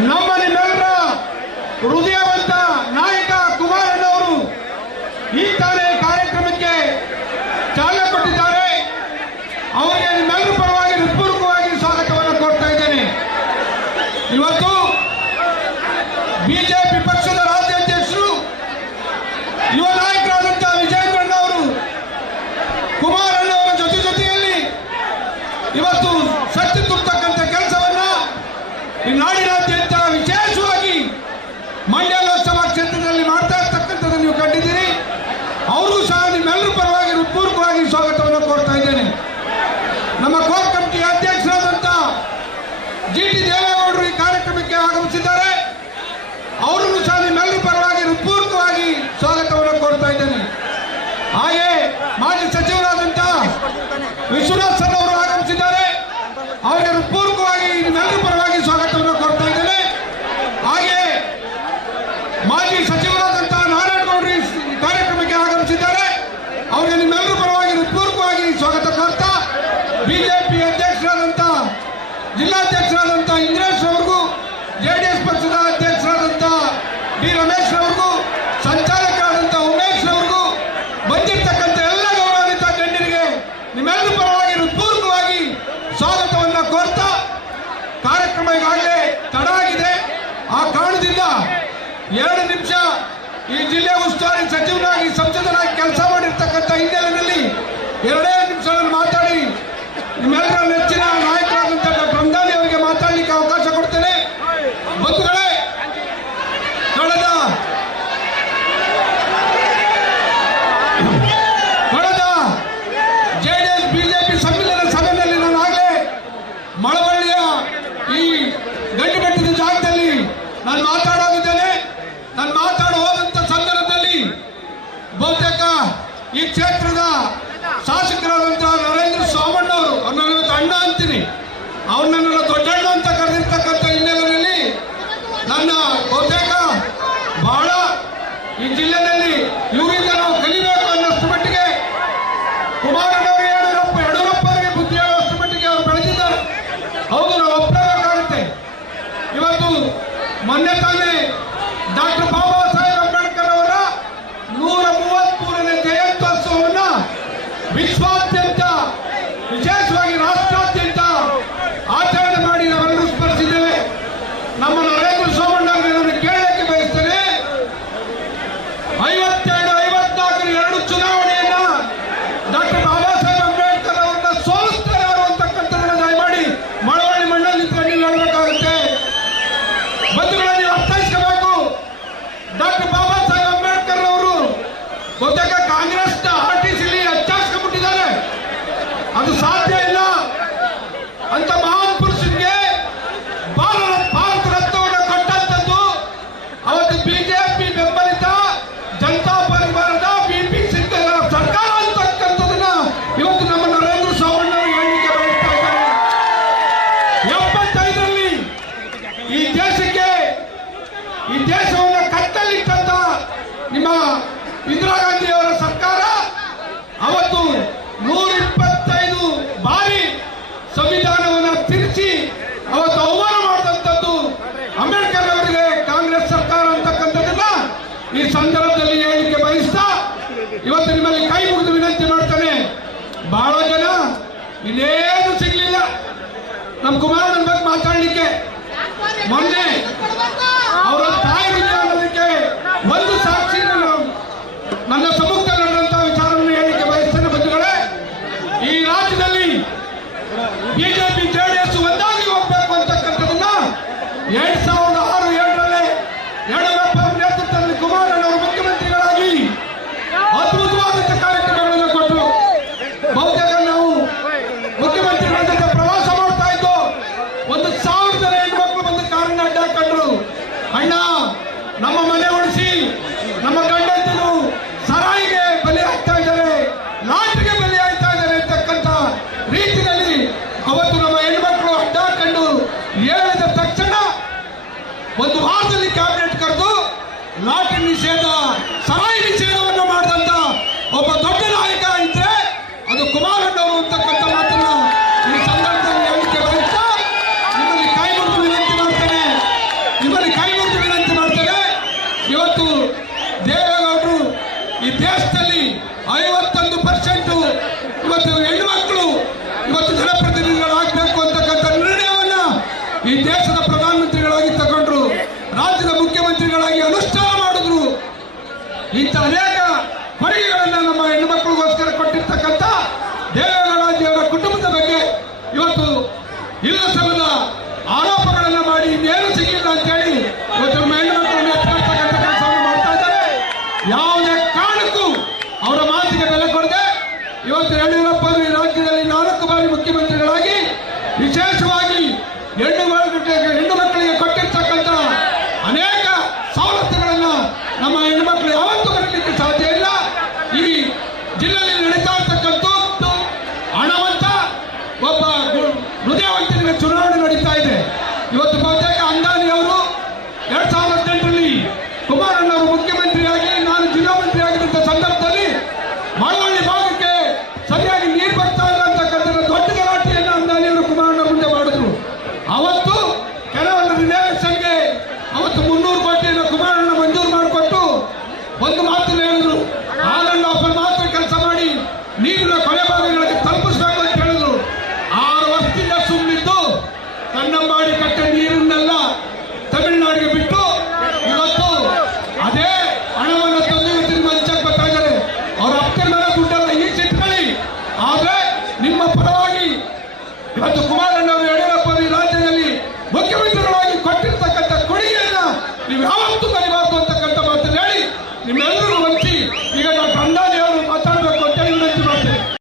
ನಮ್ಮ ನಿಮ್ಮೆಲ್ಲರ ಹೃದಯವಂತ ನಾಯಕ ಕುಮಾರಣ್ಣವರು ಈ ತಾನೇ ಕಾರ್ಯಕ್ರಮಕ್ಕೆ ಚಾಲನೆ ಕೊಟ್ಟಿದ್ದಾರೆ. ಅವರಿಗೆ ನಿಮ್ಮೆಲ್ಲರ ಪರವಾಗಿ ಹೃತ್ಪೂರ್ವಕವಾಗಿ ಸ್ವಾಗತವನ್ನು ಕೊಡ್ತಾ ಇದ್ದೇನೆ. ಇವತ್ತು ಬಿಜೆಪಿ ಪಕ್ಷದ ರಾಜ್ಯಾಧ್ಯಕ್ಷರು ಯುವ ನಾಯಕರಾದಂತಹ ವಿಜಯೇಂದ್ರಣ್ಣ ಅವರು ಕುಮಾರಣ್ಣವರ ಜೊತೆಯಲ್ಲಿ ಇವತ್ತು ಶಕ್ತಿ ತುಂಬತಕ್ಕಂಥ ಕೆಲಸವನ್ನ ಈ ನಾಡಿನಾದ್ಯಂತ ವಿಶೇಷವಾಗಿ ಮಂಡ್ಯ ಲೋಕಸಭಾ ಕ್ಷೇತ್ರದಲ್ಲಿ ಮಾಡ್ತಾ ಇರ್ತಕ್ಕಂಥದ್ದು ನೀವು ಕಂಡಿದ್ದೀರಿ. ಅವ್ರಿಗೂ ಸಹ ನಿಮ್ಮೆಲ್ಲರ ಪರವಾಗಿ ಹೃತ್ಪೂರ್ವಕವಾಗಿ ಸ್ವಾಗತವನ್ನು ಕೋರ್ತಾ ಇದ್ದೇನೆ. ನಮ್ಮ ಕೋರ್ ಕಮಿಟಿ ಅಧ್ಯಕ್ಷರಾದಂಥ GT ದೇವೇಗೌಡರು ಈ ಕಾರ್ಯಕ್ರಮಕ್ಕೆ ಆಗಮಿಸಿದ್ದಾರೆ. ಅವರನ್ನು ಸಹ ನಿಮ್ಮೆಲ್ಲರ ಪರವಾಗಿ ಹೃತ್ಪೂರ್ವಕವಾಗಿ ಸ್ವಾಗತವನ್ನು ಕೋರ್ತಾ ಇದ್ದೇನೆ. ಹಾಗೆ ಮಾಜಿ ಸಚಿವರಾದಂಥ ವಿಶ್ವನಾಥ್ ಸರ್ ಅವರು ಆಗಮಿಸಿದ್ದಾರೆ. ಅವರಿಗೆ ಹೃತ್ಪೂರ್ವಕವಾಗಿ ನಿಮ್ಮೆಲ್ಲರ ಪರವಾಗಿ ಸ್ವಾಗತವನ್ನು ಕೋರ್ತಾ ಇದ್ದೇನೆ. ಹಾಗೆ ಮಾಜಿ ಸಚಿವರಾದಂಥ ನಾರಾಯಣಗೌಡರು ಈ ಕಾರ್ಯಕ್ರಮಕ್ಕೆ ಆಗಮಿಸಿದ್ದಾರೆ. ಅವರಿಗೆ ನಿಮ್ಮೆಲ್ಲರ ಪರವಾಗಿ ಹೃತ್ಪೂರ್ವಕವಾಗಿ ಸ್ವಾಗತ ಕೋರ್ತಾ ಬಿಜೆಪಿ ಅಧ್ಯಕ್ಷರಾದಂಥ ಜಿಲ್ಲಾಧ್ಯಕ್ಷರಾದಂಥ ಇಂದ್ರೇಶ್ ಅವರಿಗೂ, JDS ಪಕ್ಷದ ಅಧ್ಯಕ್ಷರಾದಂಥ ಡಿ ರಮೇಶ್ ಅವರಿಗೂ, ಸಂಚಾಲಕರಾದಂಥ ಉಮೇಶ್ ಅವರಿಗೂ, ಬಂದಿರತಕ್ಕಂಥ ಎಲ್ಲ ಗೌರವಾನ್ವಿತ ಗಣ್ಯರಿಗೆ ನಿಮ್ಮೆಲ್ಲರ ಪರವಾಗಿ ಹೃತ್ಪೂರ್ವಕವಾಗಿ ಸ್ವಾಗತವನ್ನು ಕೋರ್ತಾ ಕಾರ್ಯಕ್ರಮ ಈಗಾಗಲೇ ತಡ ಆಗಿದೆ. ಆ ಕಾರಣದಿಂದ 2 ನಿಮಿಷ ಈ ಜಿಲ್ಲೆ ಉಸ್ತುವಾರಿ ಸಚಿವನಾಗಿ ಸಂಸದನಾಗಿ ಕೆಲಸ ಮಾಡಿರ್ತಕ್ಕಂಥ ಹಿನ್ನೆಲೆಯಲ್ಲಿ 2 ನಿಮಿಷಗಳನ್ನು ಮಾತಾಡಿ ನಿಮ್ಮೆಲ್ಲರ ನೆಚ್ಚಿನ ನಾಯಕರಾದಂಥ ಡಾಕ್ಟರ್ ರಂಗಾನಿ ಅವರಿಗೆ ಮಾತಾಡಲಿಕ್ಕೆ ಅವಕಾಶ ಕೊಡ್ತೇನೆ. ಬಂಧುಗಳೇ, ಕಳೆದ JDS ಬಿಜೆಪಿ ಸಮ್ಮಿಲನ ಸಭೆಯಲ್ಲಿ ನಾನು ಆಗಲೇ ಮಳವಳ್ಳಿಯ ಈ ಗಂಡಿಬೆಟ್ಟದ ಜಾಗದಲ್ಲಿ ನಾನು ಮಾತಾಡೋಗಿದ್ದೇನೆ. ನಾನು ಮಾತಾಡ ಹೋದಂಥ ಸಂದರ್ಭದಲ್ಲಿ ಬಹುತೇಕ ಈ ಕ್ಷೇತ್ರದ ಶಾಸಕರಾದಂಥ ನರೇಂದ್ರ ಸೋಮಣ್ಣವರು, ಅವ್ರನ್ನ ಅಣ್ಣ ಅಂತೀನಿ, ಅವ್ರನ್ನ ದೊಡ್ಡಣ್ಣ ಅಂತ ಕರೆದಿರ್ತಕ್ಕಂಥ ಹಿನ್ನೆಲೆಯಲ್ಲಿ ನನ್ನ ಬಹುತೇಕ ಬಹಳ ಈ ಜಿಲ್ಲೆಯಲ್ಲಿ ಇವರಿಂದ ನಾವು ಕಲಿಬೇಕು ಅನ್ನೋಷ್ಟು ಮಟ್ಟಿಗೆ ಕುಮಾರಣ್ಣವರು ಯಡಿಯೂರಪ್ಪರಿಗೆ ಬುದ್ಧಿ ಹೇಳುವಷ್ಟು ಮಟ್ಟಿಗೆ ಅವರು ಬೆಳೆದಿದ್ದಾರೆ. ಹೌದು, ನಾವು ಒಪ್ಪಲೇಬೇಕಾಗುತ್ತೆ. ಇವತ್ತು ಮೊನ್ನೆ ತಾನೇ ಡಾಕ್ಟರ್ ಬಾಬಾ ಸಾಹೇಬ್ ಅಂಬೇಡ್ಕರ್ ಅವರ 133ನೇ ಜಯಂತ್ಯೋತ್ಸವವನ್ನು ವಿಶ್ವಾದ್ಯಂತ, ವಿಶೇಷವಾಗಿ ರಾಷ್ಟ್ರಾದ್ಯಂತ ಆಚರಣೆ ಮಾಡಿ ನಾವೆಲ್ಲರೂ ಸ್ಮರಿಸಿದ್ದೇವೆ. ನಮ್ಮ ನರೇಂದ್ರ ಸೋಮಣ್ಣ ಅವರನ್ನು ಕೇಳಲಿಕ್ಕೆ ಬಯಸ್ತೇನೆ. 52-54 2 ಚುನಾವಣೆಯನ್ನ ಡಾಕ್ಟರ್ ಬಾಬಾ ಸಾಹೇಬ್ ಅಂಬೇಡ್ಕರ್ ಅವರನ್ನ ಸೋಲಿಸ್ತಾರೆ ಯಾರು ಅಂತಕ್ಕಂಥದ್ದನ್ನು ದಯಮಾಡಿ ಮಳವಳ್ಳಿ ಮಂಡಳಿ ನಿಂತ್ಕೊಂಡು ಹೇಳಬೇಕಾಗುತ್ತೆ. ಬಂಧುಗಳನ್ನ ನೀವು ಅರ್ಥೈಸ್ಕೋಬೇಕು. ಡಾಕ್ಟರ್ ಬಾಬಾ ಸಾಹೇಬ್ ಅಂಬೇಡ್ಕರ್ ಅವರು ಬಹುತೇಕ ಕಾಂಗ್ರೆಸ್ RTCಲಿ ಹಚ್ಚಾಸ್ಕೊಂಡ್ಬಿಟ್ಟಿದ್ದಾರೆ. ಅದು ಸಾಧ್ಯ ಇಲ್ಲ. ಅಂತ ಮಹಾನ್ ಪುರುಷನಿಗೆ ಭಾರತ ರತ್ನವನ್ನು ಕೊಟ್ಟಂಥದ್ದು ಅವತ್ತು ಬಿಜೆಪಿ ಬೆಂಬಲಿತ ಜನತಾ ಪರಿವಾರದ BP ಸಿಂಗ್ ಸರ್ಕಾರ ಅಂತಕ್ಕಂಥದನ್ನ ಇವತ್ತು ನಮ್ಮ ನರೇಂದ್ರ ಸೋಮಣ್ಣ ಅವರು ಹೇಳಲಿಕ್ಕೆ ಬಯಸ್ತಾ ಇದ್ದಾರೆ. 75ರಲ್ಲಿ ಈ ದೇಶವನ್ನು ಕತ್ತಲಿಟ್ಟಂತ ನಿಮ್ಮ ಇಂದಿರಾ ಗಾಂಧಿ ಅವರ ಸರ್ಕಾರ ಅವತ್ತು 125 ಬಾರಿ ಸಂವಿಧಾನವನ್ನು ತಿರುಚಿ ಅವತ್ತು ಅವಮಾನ ಮಾಡಿದಂಥದ್ದು ಅಂಬೇಡ್ಕರ್ ಅವರಿಗೆ ಕಾಂಗ್ರೆಸ್ ಸರ್ಕಾರ ಅಂತಕ್ಕಂಥದ್ದನ್ನ ಈ ಸಂದರ್ಭದಲ್ಲಿ ಹೇಳಲಿಕ್ಕೆ ಬಯಸ್ತಾ ಇವತ್ತು ನಿಮ್ಮಲ್ಲಿ ಕೈ ಮುಗಿದು ವಿನಂತಿ ಮಾಡ್ತಾನೆ. ಬಹಳ ಜನ ಇನ್ನೇನು ಸಿಗ್ಲಿಲ್ಲ ನಮ್ಮ ಕುಮಾರಣ್ಣನ ಬಗ್ಗೆ ಮಾತಾಡಲಿಕ್ಕೆ. ಮೊನ್ನೆ ಅವರ ತಾಯಿ ಅನ್ನೋದಕ್ಕೆ ಒಂದು ಸಾಕ್ಷಿ ನನ್ನ ಸಮ್ಮುಖದಲ್ಲಿ ನಡೆದಂತಹ ವಿಚಾರವನ್ನು ಹೇಳಲಿಕ್ಕೆ ಬಯಸ್ತೇನೆ. ಬಂಧುಗಳೇ, ಈ ರಾಜ್ಯದಲ್ಲಿ ಬಿಜೆಪಿ JDS ಒಂದಾಗಿ ಹೋಗ್ಬೇಕು ಅಂತಕ್ಕಂಥದ್ದನ್ನ 2006-7ರಲ್ಲಿ ಯಡಿಯೂರಪ್ಪ ಅವರ ನೇತೃತ್ವದಲ್ಲಿ ಕುಮಾರಣ್ಣವರು ಮುಖ್ಯಮಂತ್ರಿಗಳಾಗಿ ಅದ್ಭುತವಾದಂಥ ಕಾರ್ಯಕ್ರಮಗಳನ್ನು ಕೊಟ್ಟರು. ಬಹುತೇಕ ನಾವು ಮುಖ್ಯಮಂತ್ರಿಗಳ ಜೊತೆ ಪ್ರವಾಸ ಮಾಡ್ತಾ ಇದ್ದು 1,000 ಜನ ಹೆಣ್ಮಕ್ಳು ಬಂದು ಕಾರನ್ನ ಅಡ್ಡಾಕೊಂಡ್ರು. ಅಣ್ಣ, ನಮ್ಮ ಮನೆ ಉಳಿಸಿ, ನಮ್ಮ ಗಂಡಂತರು ಸರಾಯಿಗೆ ಬಲಿ ಆಗ್ತಾ ಇದ್ದಾರೆ, ಲಾಟ್ರಿಗೆ ಬಲಿ ಆಗ್ತಾ ಇದ್ದಾರೆ ಅಂತಕ್ಕಂಥ ರೀತಿಯಲ್ಲಿ ಅವತ್ತು ನಮ್ಮ ಹೆಣ್ಮಕ್ಳು ಅಡ್ಡಾಕೊಂಡು ಹೇಳಿದ ತಕ್ಷಣ 1 ವಾರದಲ್ಲಿ ಕ್ಯಾಬಿನೆಟ್ ಕರೆದು ಲಾಟ್ರಿ ನಿಷೇಧ, ಸರಾಯಿ ನಿಷೇಧವನ್ನು ಮಾಡಿದಂತ ಒಬ್ಬ ದೊಡ್ಡ ನಾಯಕ ಇದ್ರೆ ಅದು ಕುಮಾರಣ್ಣವರು ಅಂತಕ್ಕಂಥ ಮಾತನ್ನ ಈ ಸಂದರ್ಭದಲ್ಲಿ ಹೇಳಲಿಕ್ಕೆ ಬಯಸ್ತಾ ನಿಮ್ಮಲ್ಲಿ ಕೈ ಮುಗಿದು ವಿನಂತಿ ಮಾಡ್ತೇನೆ. ದೇಶದಲ್ಲಿ 51% ಇವತ್ತು ಹೆಣ್ಣು ಮಕ್ಕಳು ಇವತ್ತು ಜನಪ್ರತಿನಿಧಿಗಳಾಗಬೇಕು ಅಂತಕ್ಕಂಥ ನಿರ್ಣಯವನ್ನ ಈ ದೇಶದ ಪ್ರಧಾನಮಂತ್ರಿಗಳಾಗಿ ತಗೊಂಡ್ರು, ರಾಜ್ಯದ ಮುಖ್ಯಮಂತ್ರಿಗಳಾಗಿ ಅನುಷ್ಠಾನ ಮಾಡಿದ್ರು. ಇಂಥ ಅನೇಕ ಕೊಡುಗೆಗಳನ್ನ ನಮ್ಮ ಹೆಣ್ಣು ಮಕ್ಕಳಿಗೋಸ್ಕರ ಕೊಟ್ಟಿರ್ತಕ್ಕಂಥ ದೇವೇಗೌಡಜಿಯವರ ಕುಟುಂಬದ ಬಗ್ಗೆ ಇವತ್ತು ಇಲ್ಲ ಸಲ್ಲದ ಆರೋಪಗಳನ್ನ ಮಾಡಿ ಇನ್ನೇನು ಸಿಗಿಲ್ಲ ಅಂತ ಹೇಳಿ ಇವತ್ತು ನಮ್ಮ ಹೆಣ್ಣು ಮಕ್ಕಳನ್ನ ಎತ್ತರ್ತಕ್ಕಂಥ ಕೆಲಸವನ್ನು ಮಾಡ್ತಾ ಇದ್ದಾರೆ. ಯಾವುದೇ ಕಾರಣಕ್ಕೂ ಅವರ ಮಾತಿಗೆ ಬೆಲೆ ಕೊಡದೆ ಇವತ್ತು ಯಡಿಯೂರಪ್ಪ ಈ ರಾಜ್ಯದಲ್ಲಿ 4 ಬಾರಿ ಮುಖ್ಯಮಂತ್ರಿಗಳಾಗಿ ವಿಶೇಷವಾಗಿ ಹೆಣ್ಣು ಮಕ್ಕಳಿಗೆ ಕೊಟ್ಟಿರ್ತಕ್ಕಂಥ ಅನೇಕ ಸವಲತ್ತುಗಳನ್ನ ನಮ್ಮ ಹೆಣ್ಣು ಮಕ್ಕಳು ಯಾವತ್ತೂ ಬರಲಿಕ್ಕೆ ಸಾಧ್ಯ ಇಲ್ಲ. ಈ ಜಿಲ್ಲೆಯಲ್ಲಿ ನಡೀತಾ ಇರ್ತಕ್ಕಂಥ ಹಣವಂತ ಒಬ್ಬ ಹೃದಯವಂತನಿಗೆ ಚುನಾವಣೆ ನಡೀತಾ ಇದೆ. ಇವತ್ತು ಬಹುತೇಕ ಅಂದಾನಿ ಅವರು 2018ರಲ್ಲಿ ಕುಮಾರಣ್ಣವರು ಮುಖ್ಯಮಂತ್ರಿಯಾಗಿ ನಾನು ಜಿಲ್ಲಾ ಮಂತ್ರಿ ಆಗಿದ್ದಂಥ ಸಂದರ್ಭದಲ್ಲಿ ಮಳವಳ್ಳಿ ಭಾಗಕ್ಕೆ ಸರಿಯಾಗಿ ನೀರು ಬರ್ತಾ ಇಲ್ಲ ಅಂತಕ್ಕಂಥ ದೊಡ್ಡ ಗಲಾಟೆಯನ್ನು ಅಂದಾನಿಯವರು ಕುಮಾರಣ್ಣ ಮುಂದೆ ಮಾಡಿದ್ರು. ಅವತ್ತು ಕೆಲವೊಂದು ರಿಲೇಷನ್